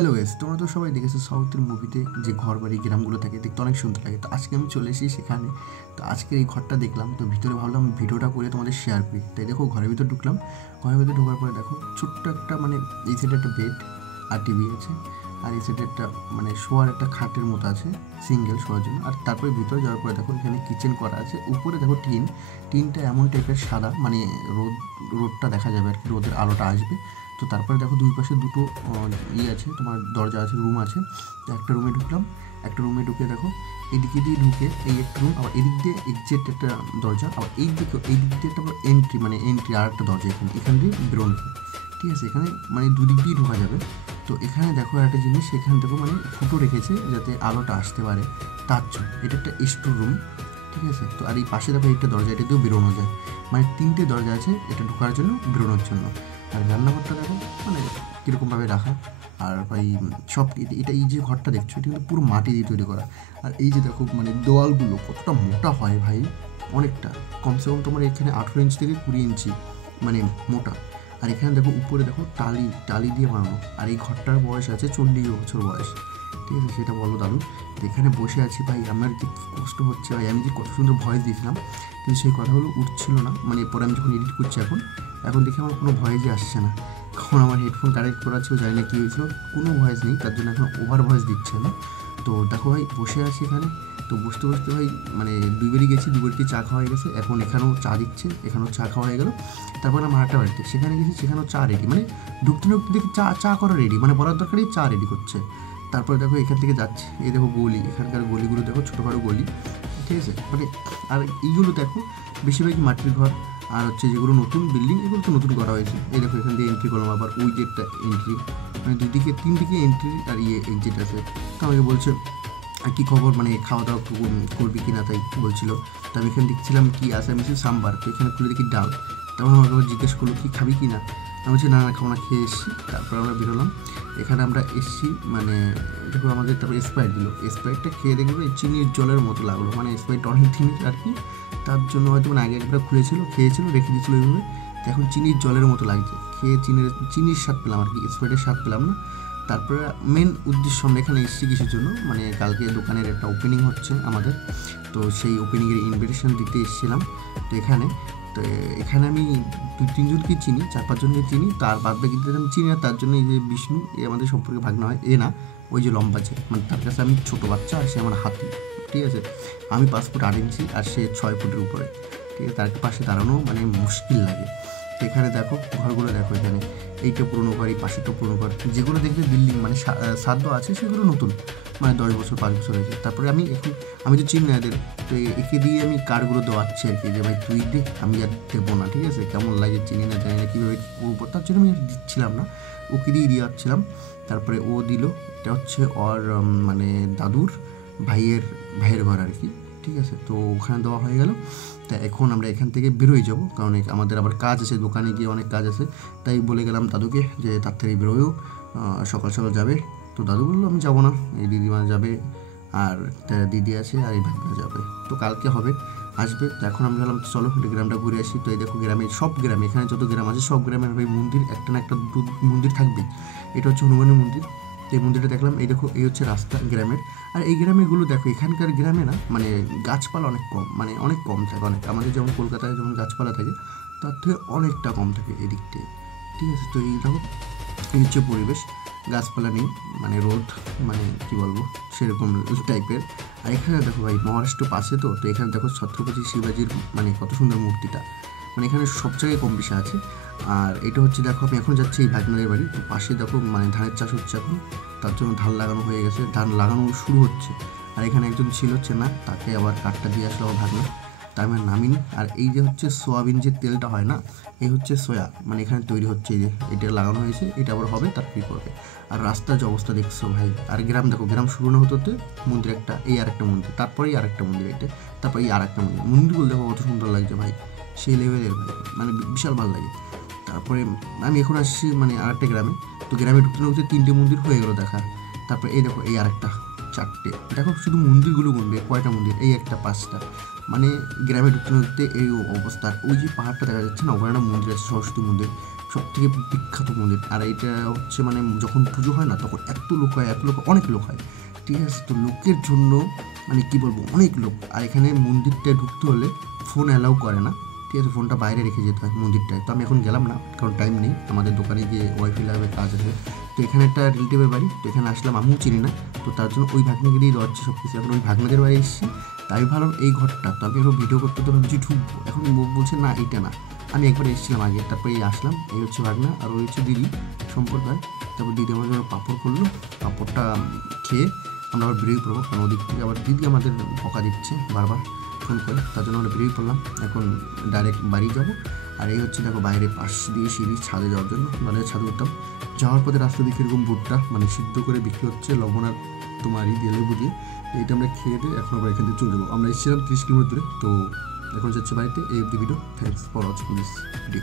Hello guys, তোমরা তো সবাই দেখেছো সাউথের মুভিতে যে ঘর বাড়ি গ্রামগুলো থাকে দেখতে অনেক সুন্দর লাগে। তো আজকে আমি চলে এসেছি সেখানে। তো আজকে এই ঘরটা দেখলাম, তো ভিতরে ভাবলাম ভিডিওটা করে তোমাদের শেয়ার করি। তাই দেখো ঘরের ভিতর ঢুকলাম। ঘরের ভিতরে ঢোকার পরে দেখো ছোট্ট একটা এই সাইডে একটা বেড আর টিভি আছে, আর এই সাইডে একটা শোয়ার একটা খাটের মতো আছে সিঙ্গেল শোয়ার জন্য। আর তারপরে ভিতরে যাওয়ার পরে দেখো এখানে কিচেন করা আছে। উপরে দেখো টিনটা এমন টাইপের সাদা, রোদটা দেখা যাবে আর কি, রোদের আলোটা আসবে। তো তারপরে দেখো দুই পাশে দুটো আছে, তোমার দরজা আছে, রুম আছে। তো একটা রুমে ঢুকলাম, একটা রুমে ঢুকে দেখো এদিকে দিয়ে ঢুকে এই একটা রুম, আবার এদিক দিয়ে এক্সিট একটা দরজা, আবার এই দিক দিয়ে একটা এন্ট্রি আর একটা দরজা এখান দিয়ে বেরোনো যায়। ঠিক আছে, এখানে দুদিক দিয়ে ঢোকা যাবে। তো এখানে দেখো একটা জিনিস, এখানে দেখো ফুটো রেখেছে যাতে আলোটা আসতে পারে, তার জন্য এটা একটা স্টোর রুম। ঠিক আছে, তো আর এই পাশে দেখো একটা দরজা, এটা দিয়েও বেরোনো যায়। তিনটে দরজা আছে, এটা ঢোকার জন্য বেরোনোর জন্য। আর রান্নাঘরটা দেখো কীরকমভাবে রাখা। আর ভাই সব এটা এই যে ঘরটা দেখছো এটা কিন্তু পুরো মাটি দিয়ে তৈরি করা। আর এই যে দেখো দেওয়ালগুলো কতটা মোটা হয় ভাই, অনেকটা, কমসে কম তোমার এখানে 18 ইঞ্চি থেকে 20 ইঞ্চি মোটা। আর এখানে দেখো উপরে দেখো টালি দিয়ে বানানো। আর এই ঘরটার বয়স আছে 40 বছর বয়স। ঠিক আছে, সেটা বলো দাদু। তো এখানে বসে আছি ভাই, আমার যে কষ্ট হচ্ছে ভাই, আমি যে কত সুন্দর ভয়েস দিয়েছিলাম কিন্তু সেই কথাগুলো উঠছিল না। পরে আমি যখন এডিট করছি এখন দেখি আমার কোনো ভয়েসই আসছে না। কারণ আমার হেডফোন কানেক্ট করা ছিল, জানি না কী হয়েছিল, কোনো ভয়েস নেই, তার জন্য এখন ওভার ভয়েস দিচ্ছে না। তো দেখো ভাই বসে আছি এখানে। তো বসতে ভাই দুইবারই গেছি, দুবারটি চা খাওয়া হয়ে গেছে। এখন এখানেও চা দিচ্ছে, এখানেও চা খাওয়া হয়ে গেলো। তারপর আমার আরেকটা বাড়িতে সেখানে গেছি, সেখানেও চা রেডি, ঢুকতে দেখি চা করা রেডি, বলার দরকারই চা রেডি করছে। তারপরে দেখো এখান থেকে যাচ্ছে, এই দেখো গলি, এখানকার গলিগুলো দেখো ছোটোখাটো গলি। ঠিক আছে, আর এইগুলো দেখো বেশিরভাগই মাটির ঘর। আর হচ্ছে যেগুলো নতুন বিল্ডিং, এগুলো তো নতুন করা হয়েছে। এই দেখো এখান দিয়ে এন্ট্রি করলাম, আবার ওই যে একটা এন্ট্রি, তিনদিকে এন্ট্রি আর এক্সিট আছে। তো আমাকে বলছে কী খবর, খাওয়া দাওয়া করবি কি না, তাই বলছিল। তো আমি এখানে দেখছিলাম কি আছে, আমি সাম্বার, তো এখানে খুলে দেখি ডাল। তখন আমাকে জিজ্ঞেস করলো কি খাবি কি না, আমি বলছি না খাবো না, খেয়ে এসছি। তারপর আমরা বেরোলাম। এখানে আমরা এসছি দেখো আমাদের তারপর স্প্রাইট দিল। স্প্রাইটটা খেয়ে দেখবে চিনির জলের মতো লাগলো, স্প্রাইট অনেক দিনের আর কি, তার জন্য হয়তো আগে একবার খেয়েছিল রেখে দিয়েছিলো এইভাবে। এখন চিনির জলের মতো লাগছে, খেয়ে চিনির স্বাদ পেলাম আর কি, স্প্রাইটের স্বাদ পেলাম না। তারপরে মেন উদ্দেশ্য আমরা এখানে এসেছি কিসের জন্য, কালকে দোকানের একটা ওপেনিং হচ্ছে আমাদের। তো সেই ওপেনিংয়ের ইনভিটেশন দিতে এসেছিলাম। তো এখানে আমি 2-3 জনকে চিনি, 4-5 জনকে চিনি, তার বাদ বাকিদের আমি চিনি না। তার জন্য এই যে বিষ্ণু, এ আমাদের সম্পর্কে ভাগ না হয়, এ না, ওই যে লম্বা যে তার কাছে আমি ছোটো বাচ্চা, আর সে আমার হাতি। ঠিক আছে, আমি 5 ফুট 8 ইঞ্চি আর সে 6 ফুটের উপরে। ঠিক আছে, তার পাশে দাঁড়ানো মুশকিল লাগে। তো এখানে দেখো ঘরগুলো দেখো, এখানে এইটা পুরোনো ঘর, এই পাশেটা পুরোনো ঘর। যেগুলো দেখবে বিল্ডিং সাধ্য আছে সেগুলো নতুন, 10 বছর 5 বছর হয়েছে। তারপরে আমি তো চিনি না এদের, তো একে দিয়ে আমি কার্ডগুলো দেওয়াচ্ছি আর কি, যে ভাই তুই দে, আমি আর দেবো না। ঠিক আছে, কেমন লাগে চিনি না, জানি না কীভাবে করবো, তার জন্য আমি দিচ্ছিলাম না, ওকে দিয়ে যাচ্ছিলাম। তারপরে ও দিল, এটা হচ্ছে ওর দাদুর ভাইয়ের ঘর আর কি। ঠিক আছে, তো ওখানে দেওয়া হয়ে গেল। তা এখন আমরা এখান থেকে বেরোয় যাব, কারণ আমাদের আবার কাজ আছে, দোকানে গিয়ে অনেক কাজ আছে। তাই বলে গেলাম দাদুকে যে তাড়াতাড়ি বেরোয়ও, সকাল সকাল যাবে। তো দাদু বললো আমি যাবো না, এই দিদিমা যাবে, আর দিদি আছে, আর এই ভাইরা যাবে, তো কালকে আসবে। তো এখন আমরা বললাম চলো গ্রামটা ঘুরে আসি। তো এই দেখো সব গ্রামে, এখানে যত গ্রাম আছে সব গ্রামের ভাই মন্দির, একটা না একটা দুটো মন্দির থাকবেই। এটা হচ্ছে হনুমানের মন্দির। এই মন্দিরটা দেখলাম। এই দেখো এই হচ্ছে রাস্তা গ্রামের। আর এই গ্রামেগুলো দেখো, এখানকার গ্রামে না গাছপালা অনেক কম, অনেক কম থাকে, অনেক, আমাদের যেমন কলকাতায় যেমন গাছপালা থাকে তার থেকে অনেকটা কম থাকে এদিক থেকে। ঠিক আছে, তো এই দেখো এই হচ্ছে পরিবেশ, গাছপালা নেই, রোদ, কী বলবো সেরকম টাইপের। আর এখানে দেখো ভাই মহারাষ্ট্র পাশে, তো এখানে দেখো ছত্রপতি শিবাজির কত সুন্দর মূর্তিটা, এখানে সব জায়গায় কম বেশি আছে। আর এটা হচ্ছে দেখো আমি এখন যাচ্ছি এই ভাগনাদের বাড়ি। তো পাশে দেখো ধানের চাষ হচ্ছে এখন, তার জন্য ধান লাগানো হয়ে গেছে, ধান লাগানো শুরু হচ্ছে। আর এখানে একজন ছিল চেনা, তাকে আবার কাঠটা দিয়ে আসলো আমার ভাগনা, তার নামিনি। আর এই যে হচ্ছে সোয়াবিন যে তেলটা হয় না, এই হচ্ছে সোয়া, এখানে তৈরি হচ্ছে, এই যে এটা লাগানো হয়েছে, এটা আবার হবে, তার কী করবে। আর রাস্তার যে অবস্থা দেখছো ভাই, আর গ্রাম দেখো, গ্রাম শুরু না হতে মন্দির একটা, এই আরেকটা মন্দির, তারপরেই আরেকটা মন্দির, এটা তারপরে এই আরেকটা মন্দিরগুলো দেখো কত সুন্দর লাগছে ভাই, সেই লেভেলের ভাই, বিশাল ভালো লাগে। তারপরে আমি এখন আসছি আরেকটা গ্রামে। তো গ্রামে ঢুকতে 3টে মন্দির হয়ে গেলো দেখা। তারপরে এই দেখো এই আরেকটা, 4টে। দেখো শুধু মন্দিরগুলো গুনবে, কয়টা মন্দির, এই একটা 5টা। গ্রামে ঢুকতে এই অবস্থা। ওই যে পাহাড়টা দেখা যাচ্ছে না, ওখানে একটা মন্দির আছে, সরস্বতী মন্দির। সবথেকে বিখ্যাত মন্দির। আর এটা হচ্ছে মানে যখন পুজো হয় না তখন এত লোক হয়, অনেক লোক হয়, ঠিক আছে। তো লোকের জন্য মানে কী বলবো, অনেক লোক। আর এখানে মন্দিরটায় ঢুকতে হলে ফোন অ্যালাউ করে না, ঠিক আছে, ফোনটা বাইরে রেখে যেতে হয় মন্দিরটায়। তো আমি এখন গেলাম না, কারণ টাইম নেই, আমাদের দোকানে গিয়ে ওয়াইফাই লাগাবে, কাজ আছে। তো এখানে একটা রিলেটিভের বাড়ি, তো এখানে আসলাম, আমিও চিনি না, তো তার জন্য ওই ভাগ্নিকে দিয়ে দেওয়াচ্ছি সব কিছু। এখন ওই ভাগ্নাদের বাড়ি এসেছি, তাই ভাবলাম এই ঘরটা, তো আমি একটু ভিডিও করতে তো ভাবছি ঢুকবো, এখন বলছে না এইটা না। আমি একবার এসেছিলাম আগে, তারপরে এই আসলাম। এই হচ্ছে ভাগনা, আর ওই হচ্ছে দিদি, সম্পর্ক হয়। তারপর দিদি আমার জন্য পাঁপড় করলো, পাঁপড়টা খেয়ে আমরা আবার বেরিয়ে পড়বো, কারণ ওদিক থেকে আবার দিদি আমাদের বকা দিচ্ছে বারবার ফোন করে, তার জন্য আমরা বেরিয়ে পড়লাম। এখন ডাইরেক্ট বাড়ি যাবো। আর এই হচ্ছে দেখো বাইরে পাশ দিয়ে সিঁড়ি ছাদে যাওয়ার জন্য, মানে ছাদে উঠতাম। যাওয়ার পথে রাস্তা দিকে এরকম ভুট্টা মানে সিদ্ধ করে বিক্রি হচ্ছে, লবণ আর তোমার দিয়ে লেবু দিয়ে। এইটা আমরা খেয়ে দিয়ে এখন আবার এখান থেকে চলে যাবো। আমরা এসেছিলাম 30 কিলোমিটার দূরে, তো এখন যাচ্ছে বাড়িতে। এই অব্দি video, thanks for watching this video.